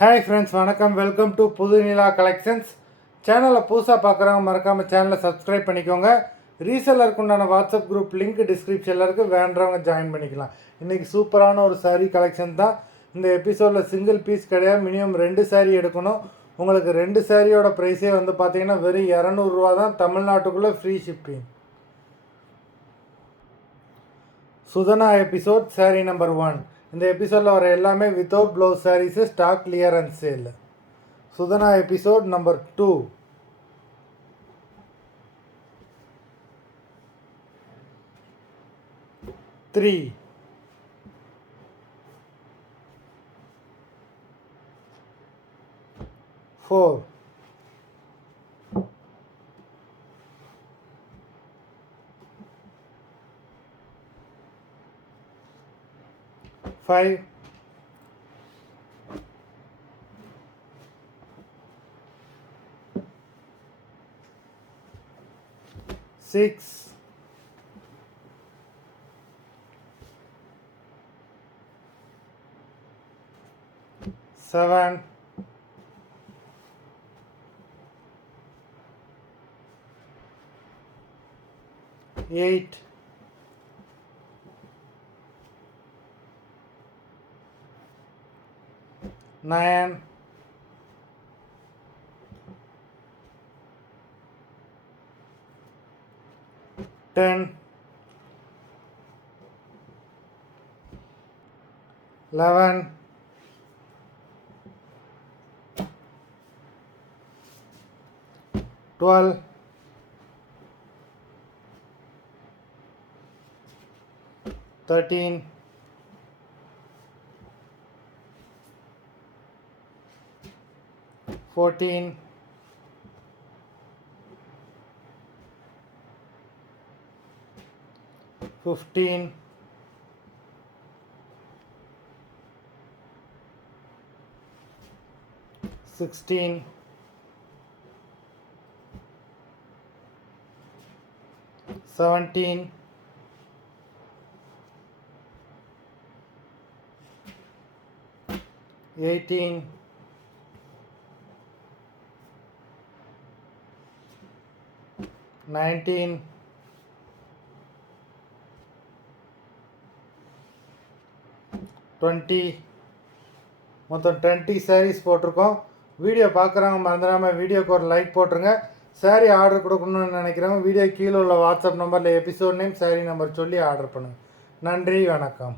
Hi friends, வணக்கம். Welcome to Pudhunila collections. சேனலை புதுசாக பார்க்குறவங்க மறக்காமல் சேனலை சப்ஸ்கிரைப் பண்ணிக்கோங்க. ரீசெல்லருக்கு உண்டான வாட்ஸ்அப் குரூப் லிங்க் டிஸ்கிரிப்ஷனில் இருக்குது, வேண்டவங்க ஜாயின் பண்ணிக்கலாம். இன்றைக்கி சூப்பரான ஒரு சாரீ கலெக்ஷன் தான். இந்த எபிசோடில் சிங்கிள் பீஸ் கிடையாது, மினிமம் 2 சாரீ எடுக்கணும். உங்களுக்கு 2 சாரியோட ப்ரைஸே வந்து பார்த்தீங்கன்னா வெறும் 200 தான், தமிழ்நாட்டுக்குள்ளே ஃப்ரீ ஷிப்பிங். சுதனா எபிசோட் சாரீ நம்பர் 1. இந்த எபிசோடில் வர எல்லாமே without blouse saris, stock clearance sale. சுதனா எபிசோட் நம்பர் 2. த்ரீ 4 5 6 7 8 9 10 11 12 13 14 15 16 17 18 19 20. மொத்தம் 20 சாரீஸ் போட்டிருக்கோம். வீடியோ பார்க்குறவங்க மறந்துடாமல் வீடியோக்கு ஒரு லைக் போட்டுருங்க. சாரீ ஆர்டர் கொடுக்கணும்னு நினைக்கிறவங்க வீடியோ கீழே உள்ள வாட்ஸ்அப் நம்பரில் எபிசோட் நேம், சாரீ நம்பர் சொல்லி ஆர்டர் பண்ணுங்கள். நன்றி, வணக்கம்.